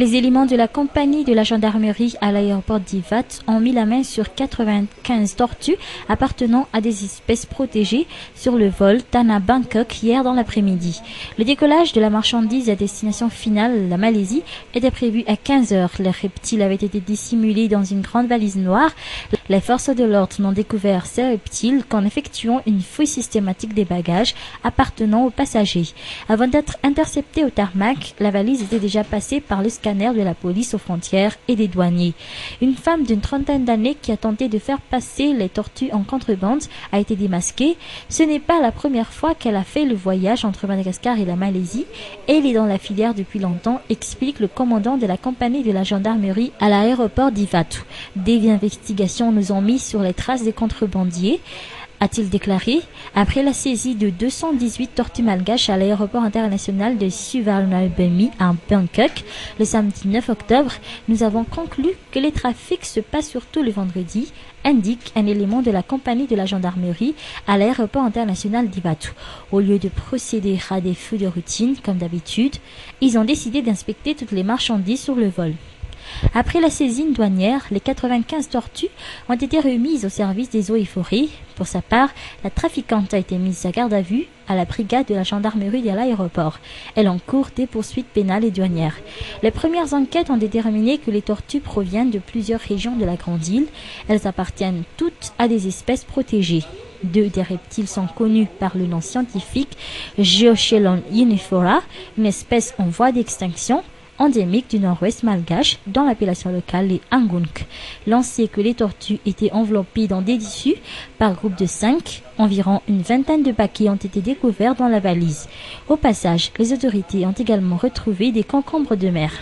Les éléments de la compagnie de la gendarmerie à l'aéroport d'Ivat ont mis la main sur 95 tortues appartenant à des espèces protégées sur le vol Tana-Bangkok hier dans l'après-midi. Le décollage de la marchandise à destination finale, la Malaisie, était prévu à 15 heures. Les reptiles avaient été dissimulés dans une grande valise noire. Les forces de l'ordre n'ont découvert ces reptiles qu'en effectuant une fouille systématique des bagages appartenant aux passagers. Avant d'être interceptés au tarmac, la valise était déjà passée par le scanner de la police aux frontières et des douaniers. Une femme d'une trentaine d'années qui a tenté de faire passer les tortues en contrebande a été démasquée. Ce n'est pas la première fois qu'elle a fait le voyage entre Madagascar et la Malaisie. Elle est dans la filière depuis longtemps, explique le commandant de la compagnie de la gendarmerie à l'aéroport d'Ivatu. Des investigations nous ont mis sur les traces des contrebandiers, a-t-il déclaré. Après la saisie de 218 tortues malgaches à l'aéroport international de Suvarnabhumi à Bangkok le samedi 9 octobre, nous avons conclu que les trafics se passent surtout le vendredi, indique un élément de la compagnie de la gendarmerie à l'aéroport international d'Ivatu. Au lieu de procéder à des fouilles de routine, comme d'habitude, ils ont décidé d'inspecter toutes les marchandises sur le vol. Après la saisine douanière, les 95 tortues ont été remises au service des eaux et forêts. Pour sa part, la trafiquante a été mise à garde à vue à la brigade de la gendarmerie de l'aéroport. Elle encourt des poursuites pénales et douanières. Les premières enquêtes ont déterminé que les tortues proviennent de plusieurs régions de la Grande Île. Elles appartiennent toutes à des espèces protégées. Deux des reptiles sont connus par le nom scientifique Geochelon uniflora, une espèce en voie d'extinction, endémique du nord-ouest malgache, dans l'appellation locale les Angunk. L'on sait que les tortues étaient enveloppées dans des tissus par groupe de 5. Environ une vingtaine de paquets ont été découverts dans la valise. Au passage, les autorités ont également retrouvé des concombres de mer.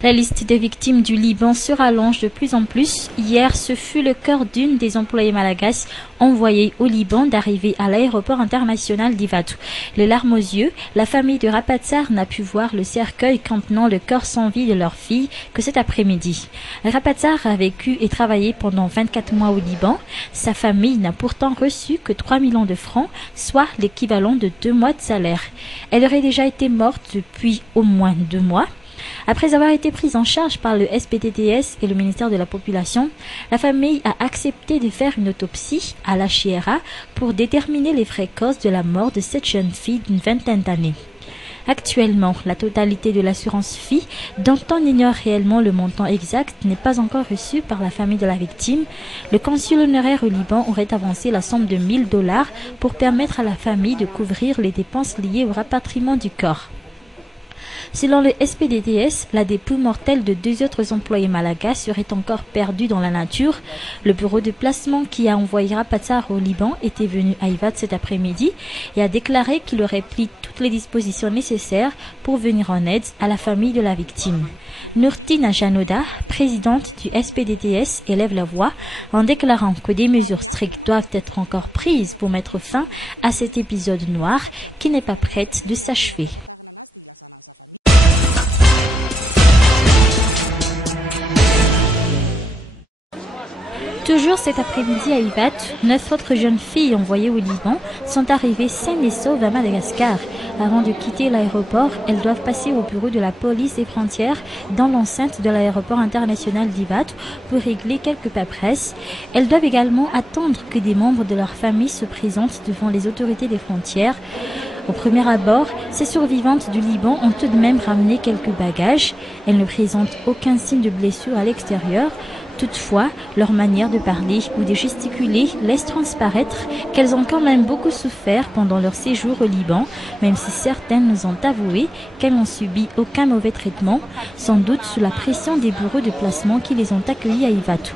La liste des victimes du Liban se rallonge de plus en plus. Hier, ce fut le cœur d'une des employées malagasy envoyées au Liban d'arriver à l'aéroport international d'Ivatu. Les larmes aux yeux, la famille de Rapatsar n'a pu voir le cercueil contenant le corps sans vie de leur fille que cet après-midi. Rapatsar a vécu et travaillé pendant 24 mois au Liban. Sa famille n'a pourtant reçu que 3 millions de francs, soit l'équivalent de 2 mois de salaire. Elle aurait déjà été morte depuis au moins 2 mois. Après avoir été prise en charge par le SPDTS et le ministère de la Population, la famille a accepté de faire une autopsie à la Chiera pour déterminer les vraies causes de la mort de cette jeune fille d'une vingtaine d'années. Actuellement, la totalité de l'assurance vie, dont on ignore réellement le montant exact, n'est pas encore reçue par la famille de la victime. Le consul honoraire au Liban aurait avancé la somme de $1000 pour permettre à la famille de couvrir les dépenses liées au rapatriement du corps. Selon le SPDTS, la dépouille mortelle de 2 autres employés malagasy serait encore perdue dans la nature. Le bureau de placement qui a envoyé Rapatsar au Liban était venu à Ivat cet après-midi et a déclaré qu'il aurait pris toutes les dispositions nécessaires pour venir en aide à la famille de la victime. Nurtina Janoda, présidente du SPDTS, élève la voix en déclarant que des mesures strictes doivent être encore prises pour mettre fin à cet épisode noir qui n'est pas prêt de s'achever. Toujours cet après-midi à Ivat, 9 autres jeunes filles envoyées au Liban sont arrivées saines et sauves à Madagascar. Avant de quitter l'aéroport, elles doivent passer au bureau de la police des frontières dans l'enceinte de l'aéroport international d'Ivat pour régler quelques paperesses. Elles doivent également attendre que des membres de leur famille se présentent devant les autorités des frontières. Au premier abord, ces survivantes du Liban ont tout de même ramené quelques bagages. Elles ne présentent aucun signe de blessure à l'extérieur. Toutefois, leur manière de parler ou de gesticuler laisse transparaître qu'elles ont quand même beaucoup souffert pendant leur séjour au Liban, même si certaines nous ont avoué qu'elles n'ont subi aucun mauvais traitement, sans doute sous la pression des bureaux de placement qui les ont accueillis à Ivatu.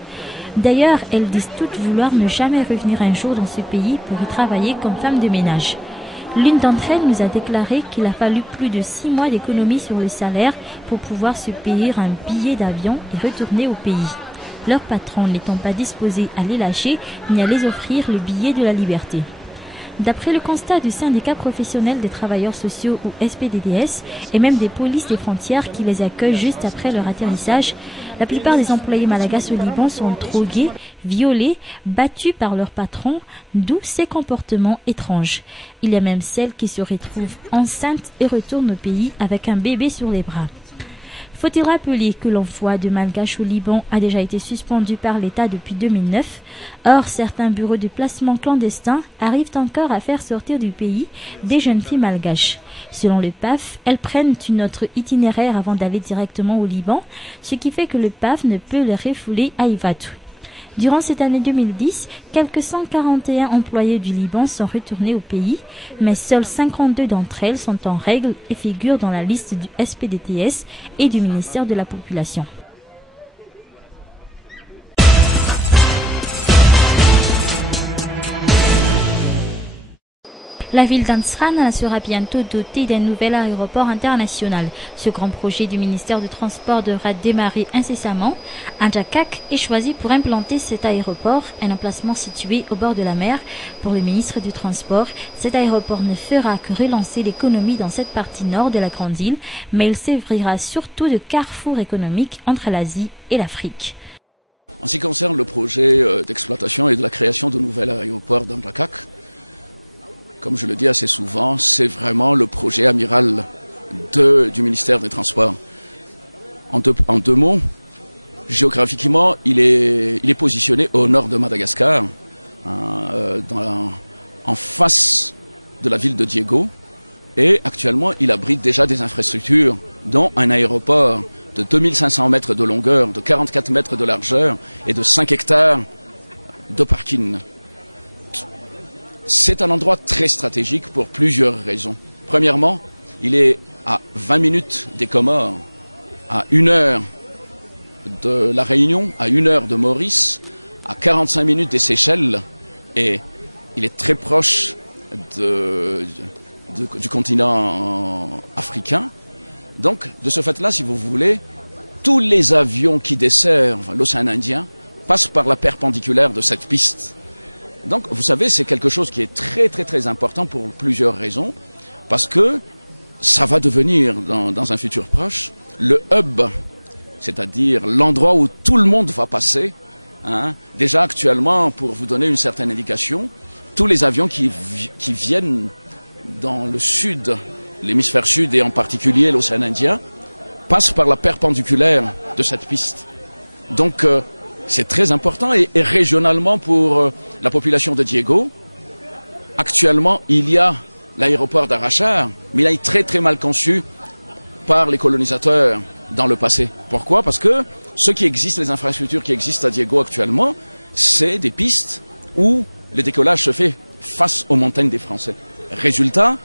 D'ailleurs, elles disent toutes vouloir ne jamais revenir un jour dans ce pays pour y travailler comme femmes de ménage. L'une d'entre elles nous a déclaré qu'il a fallu plus de 6 mois d'économie sur le salaire pour pouvoir se payer un billet d'avion et retourner au pays. Leur patron n'étant pas disposé à les lâcher ni à les offrir le billet de la liberté. D'après le constat du syndicat professionnel des travailleurs sociaux ou SPDDS et même des polices des frontières qui les accueillent juste après leur atterrissage, la plupart des employés malagasy au Liban sont drogués, violés, battus par leurs patrons, d'où ces comportements étranges. Il y a même celles qui se retrouvent enceintes et retournent au pays avec un bébé sur les bras. Faut-il rappeler que l'envoi de Malgaches au Liban a déjà été suspendu par l'État depuis 2009. Or, certains bureaux de placement clandestins arrivent encore à faire sortir du pays des jeunes filles malgaches. Selon le PAF, elles prennent une autre itinéraire avant d'aller directement au Liban, ce qui fait que le PAF ne peut les refouler à Ivatou. Durant cette année 2010, quelques 141 employés du Liban sont retournés au pays, mais seuls 52 d'entre elles sont en règle et figurent dans la liste du SPDTS et du ministère de la Population. La ville d'Ansrana sera bientôt dotée d'un nouvel aéroport international. Ce grand projet du ministère du Transport devra démarrer incessamment. Andjakak est choisi pour implanter cet aéroport, un emplacement situé au bord de la mer. Pour le ministre du Transport, cet aéroport ne fera que relancer l'économie dans cette partie nord de la grande île, mais il servira surtout de carrefour économique entre l'Asie et l'Afrique. En ce qui concerne le projet d'exploitation et de la création de nouvel aéroport d'Andjakak, comme je le dis assez souvent, c'est vraiment le projet amiral du ministère des Transports. En deux mots, géographiquement, il est positionné au nord de Madagascar, en face de la ville de Diego. Et actuellement, il abrite déjà des infrastructures, dont un aéroport de 2500 mètres de longueur, de 44 mètres de largeur et de 5 hectares de parking. C'est un endroit très stratégique pour plusieurs raisons. Premièrement, il est à 20 minutes des Comores, à 1 heure de la Réunion, à 1 heure de Maurice, à 45 minutes des Seychelles, et il est très proche du continent africain. Donc, de ce fait-là, si vous voulez, tous les avions qui desservent l'océan Indien passent par la perpendiculaire de cette piste. Donc, vous savez, c'est quelque chose qui est très, très, très important pour plusieurs raisons, parce que ça va devenir, dans un futur proche, le hub, c'est-à-dire l'endroit où tout le monde va passer. Déjà, actuellement, pour vous donner une certaine indication, tous les avions qui viennent dans le sud, l'hémisphère sud et en particulier l'océan Indien, passent par la perpendiculaire de cette piste. Donc, c'est très important et régionalement pour la population de Diego. Actuellement, il y a l'aéroport d'Arachar, mais il a été très très mal conçu par les colonisateurs dans le passé. Pourquoi? Parce que ce qui existe, les infrastructures qui existent à Diego actuellement, c'est des pistes où le décollage se fait face aux montagnes des Français. Résultat,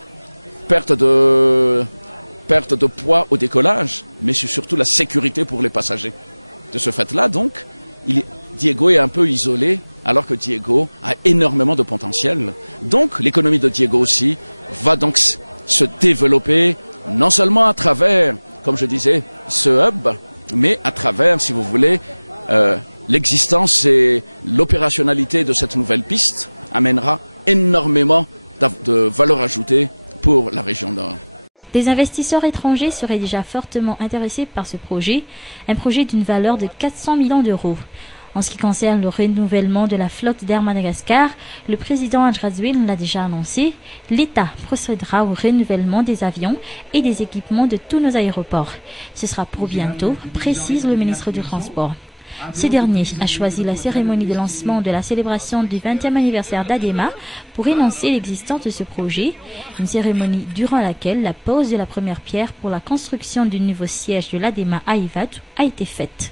perte de poids au décollage, mais c'est surtout la sécurité pour les passagers. De ce fait-là, donc, Diego est un peu isolé, alors que Diego a énormément de potentiel. Donc, l'économie de Diego aussi va donc se développer, non seulement à travers, comme je disais, ce hub, mais à travers, si vous voulez, l'existence et l'opérationnalité de cette nouvelle piste amènera énormément de valeur ajoutée pour la région nord. Des investisseurs étrangers seraient déjà fortement intéressés par ce projet, un projet d'une valeur de 400 millions d'euros. En ce qui concerne le renouvellement de la flotte d'Air Madagascar, le président Andjradouine l'a déjà annoncé, l'État procédera au renouvellement des avions et des équipements de tous nos aéroports. Ce sera pour bientôt, précise le ministre du Transport. Ce dernier a choisi la cérémonie de lancement de la célébration du 20e anniversaire d'Adema pour énoncer l'existence de ce projet, une cérémonie durant laquelle la pose de la première pierre pour la construction du nouveau siège de l'Adema à Ivatou a été faite.